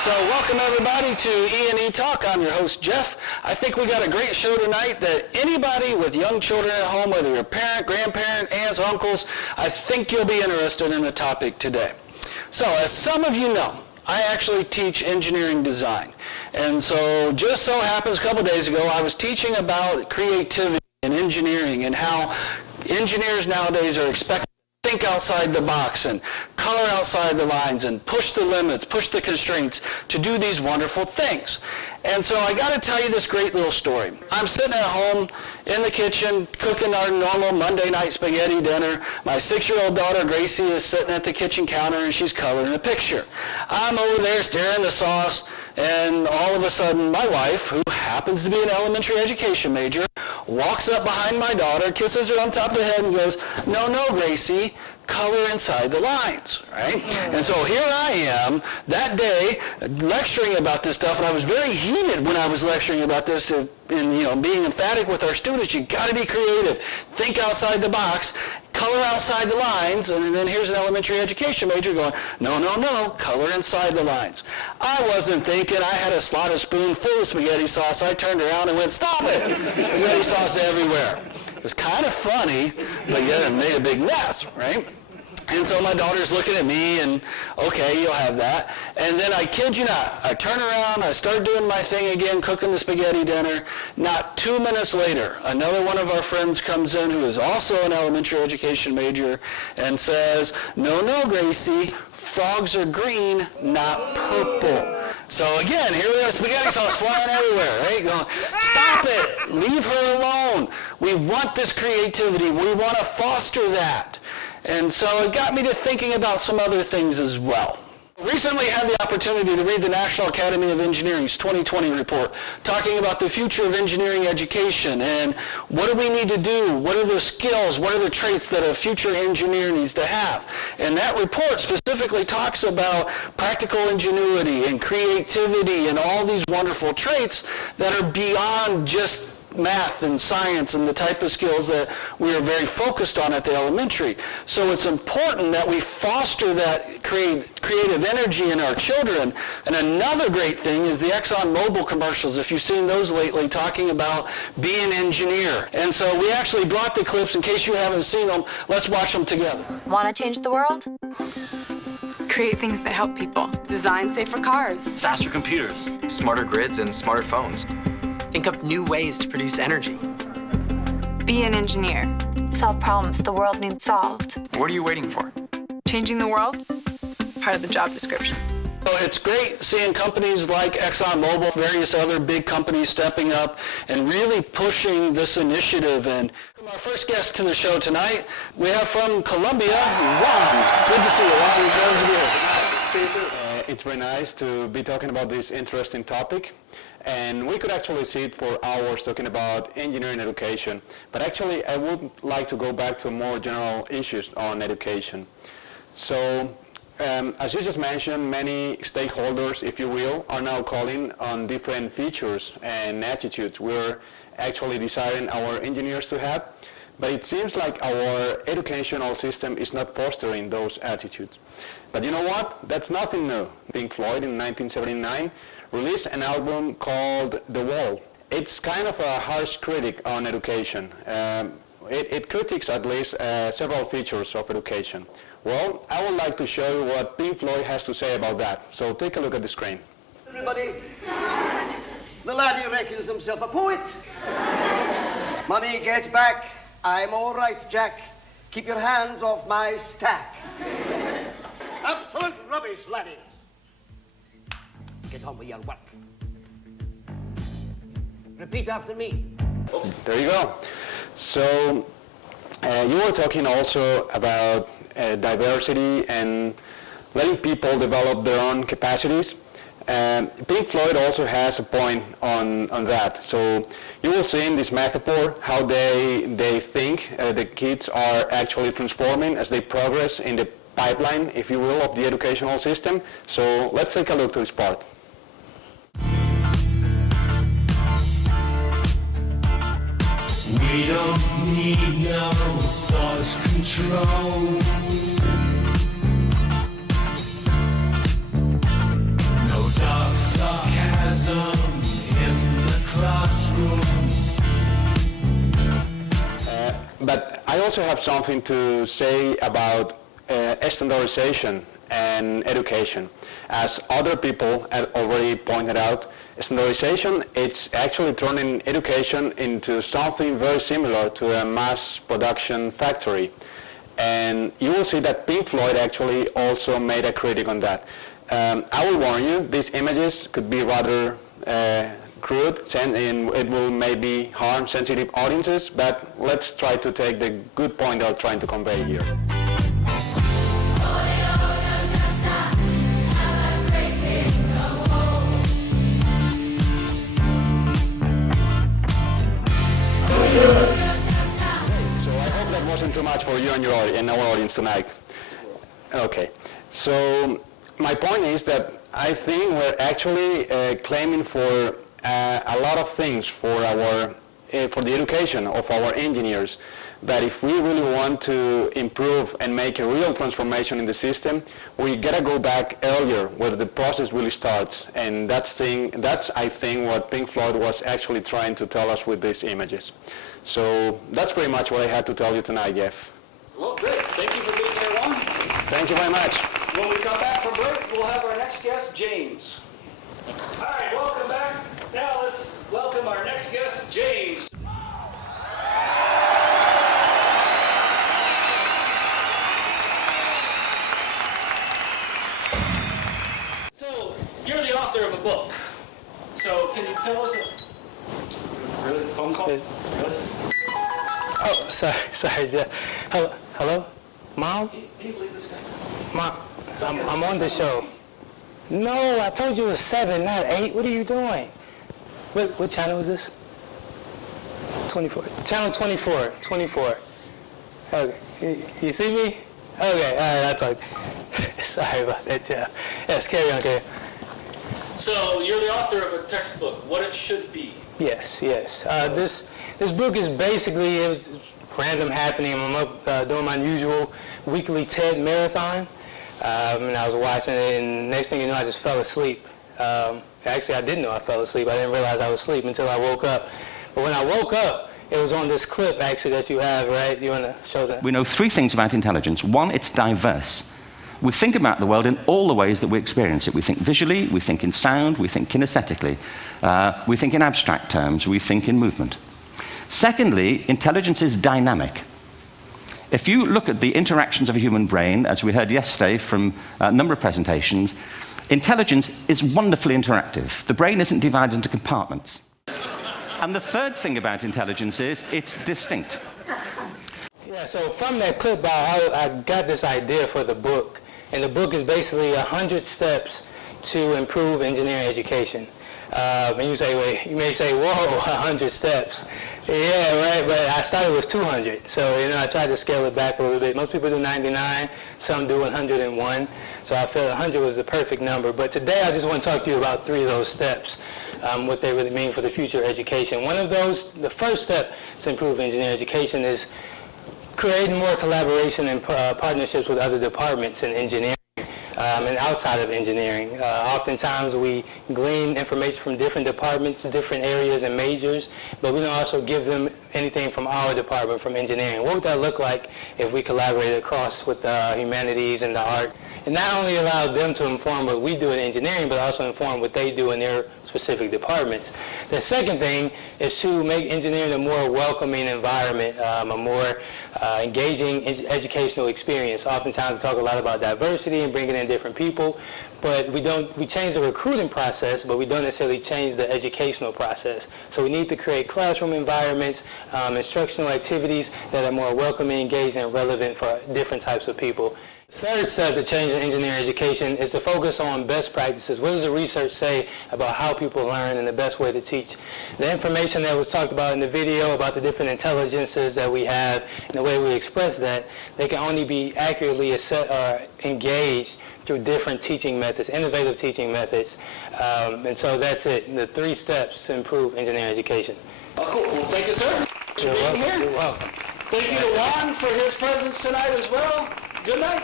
So welcome everybody to E&E Talk. I'm your host, Jeff. I think we got a great show tonight that anybody with young children at home, whether you're a parent, grandparent, aunts, uncles, I think you'll be interested in the topic today. So as some of you know, I actually teach engineering design. And so just so happens a couple days ago, I was teaching about creativity in engineering and how engineers nowadays are expected think outside the box and color outside the lines and push the limits, push the constraints to do these wonderful things. And so I got to tell you this great little story. I'm sitting at home in the kitchen cooking our normal Monday night spaghetti dinner. My 6-year-old daughter Gracie is sitting at the kitchen counter and she's coloring a picture. I'm over there stirring the sauce, and all of a sudden my wife, who happens to be an elementary education major, walks up behind my daughter, kisses her on top of the head and goes, "No, Gracie, color inside the lines," right? And so here I am that day lecturing about this stuff, and I was very heated when I was lecturing about this and being emphatic with our students. You got to be creative, think outside the box, color outside the lines, and then here's an elementary education major going, no, color inside the lines. I wasn't thinking. I had a slotted spoon full of spaghetti sauce. I turned around and went, "Stop it!" Spaghetti sauce everywhere. It was kind of funny, but yet it made a big mess, right? And so my daughter's looking at me and, okay, you'll have that. And then I kid you not, I turn around, I start doing my thing again, cooking the spaghetti dinner. Not 2 minutes later, another one of our friends comes in who is also an elementary education major and says, no, Gracie, frogs are green, not purple. So again, here we have spaghetti sauce flying everywhere, right? Going, stop it, leave her alone. We want this creativity, we want to foster that. And so it got me to thinking about some other things as well. Recently had the opportunity to read the National Academy of Engineering's 2020 report talking about the future of engineering education and what do we need to do, what are the skills, what are the traits that a future engineer needs to have. And that report specifically talks about practical ingenuity and creativity and all these wonderful traits that are beyond just math and science and the type of skills that we are very focused on at the elementary. So it's important that we foster that creative energy in our children. And another great thing is the ExxonMobil commercials, if you've seen those lately, talking about be an engineer. And so we actually brought the clips in case you haven't seen them. Let's watch them together. Want to change the world? Create things that help people. Design safer cars. Faster computers. Smarter grids and smarter phones. Think up new ways to produce energy. Be an engineer. Solve problems the world needs solved. What are you waiting for? Changing the world? Part of the job description. So it's great seeing companies like ExxonMobil, various other big companies stepping up and really pushing this initiative. And our first guest to the show tonight, we have from Columbia, Juan. Good to see you, Juan. Glad to be here. See you too. It's very nice to be talking about this interesting topic. And we could actually sit for hours talking about engineering education. But actually, I would like to go back to more general issues on education. So, as you just mentioned, many stakeholders, if you will, are now calling on different features and attitudes we're actually desiring our engineers to have. But it seems like our educational system is not fostering those attitudes. But you know what? That's nothing new. Pink Floyd in 1979 released an album called The Wall. It's kind of a harsh critic on education. It critiques at least several features of education. Well, I would like to show you what Pink Floyd has to say about that. So take a look at the screen. Everybody, the lad he reckons himself a poet. Money gets back. I'm all right, Jack. Keep your hands off my stack. Absolute rubbish, laddie. Get on with your work. Repeat after me. There you go. So you were talking also about diversity and letting people develop their own capacities. Pink Floyd also has a point on that. So you will see in this metaphor how they think the kids are actually transforming as they progress in the pipeline, if you will, of the educational system. So let's take a look to this part. We don't need no thought control. No doubt. also have something to say about standardization and education. As other people have already pointed out, standardization, it's actually turning education into something very similar to a mass production factory. And you will see that Pink Floyd actually also made a critic on that. I will warn you, these images could be rather crude, and it will maybe harm sensitive audiences, but let's try to take the good point they're trying to convey here. So I hope that wasn't too much for you and our audience tonight. Okay, so my point is that I think we're actually claiming for a lot of things for the education of our engineers, that if we really want to improve and make a real transformation in the system, we gotta go back earlier where the process really starts. And that's I think what Pink Floyd was actually trying to tell us with these images. So that's pretty much what I had to tell you tonight, Jeff. Well, good. Thank you for being here, Juan. Thank you very much. When we come back from break, we'll have our next guest, James. All right, welcome back. Now let's welcome our next guest, James. So, you're the author of a book. So, can you tell us Really? Phone call? Really? Oh, sorry, Jeff. Hello? Mom? Can you believe this guy? Mom, I'm on the show. No, I told you it was 7, not 8. What are you doing? What channel is this? 24. Channel 24. 24. Okay. You see me? Okay, all right, I'll talk. Sorry about that, Jeff. Yes, carry on, carry on. So, you're the author of a textbook, What It Should Be. Yes. This book is basically it's random happening. I'm up doing my usual weekly TED marathon, and I was watching it, and next thing you know, I just fell asleep. Actually, I didn't know I fell asleep. I didn't realize I was asleep until I woke up. But when I woke up, it was on this clip, actually, that you have, right? You want to show that? We know 3 things about intelligence. 1, it's diverse. We think about the world in all the ways that we experience it. We think visually, we think in sound, we think kinesthetically, we think in abstract terms, we think in movement. Secondly, intelligence is dynamic. If you look at the interactions of a human brain, as we heard yesterday from a number of presentations, intelligence is wonderfully interactive. The brain isn't divided into compartments. And the third thing about intelligence is it's distinct. Yeah, so from that clip, I got this idea for the book. And the book is basically 100 steps to improve engineering education. And you may say, whoa, 100 steps. Yeah, right, but I started with 200. So, I tried to scale it back a little bit. Most people do 99, some do 101. So I felt 100 was the perfect number. But today I just want to talk to you about 3 of those steps, what they really mean for the future of education. One of those, the first step to improve engineering education is creating more collaboration and partnerships with other departments in engineering and outside of engineering. Oftentimes we glean information from different departments, different areas and majors, but we don't also give them anything from our department, from engineering. What would that look like if we collaborated across with the humanities and the art? And not only allow them to inform what we do in engineering, but also inform what they do in their specific departments. The second thing is to make engineering a more welcoming environment, a more engaging educational experience. Oftentimes we talk a lot about diversity and bringing in different people, but we change the recruiting process, but we don't necessarily change the educational process. So we need to create classroom environments, instructional activities that are more welcoming, engaging, and relevant for different types of people. The third step to change in engineering education is to focus on best practices. What does the research say about how people learn and the best way to teach? The information that was talked about in the video about the different intelligences that we have and the way we express that, they can only be accurately engaged through different teaching methods, innovative teaching methods. And so that's it, the 3 steps to improve engineering education. Oh, cool. Well, thank you, sir. You're welcome. You're welcome. Thank you to Juan for his presence tonight as well. Good night.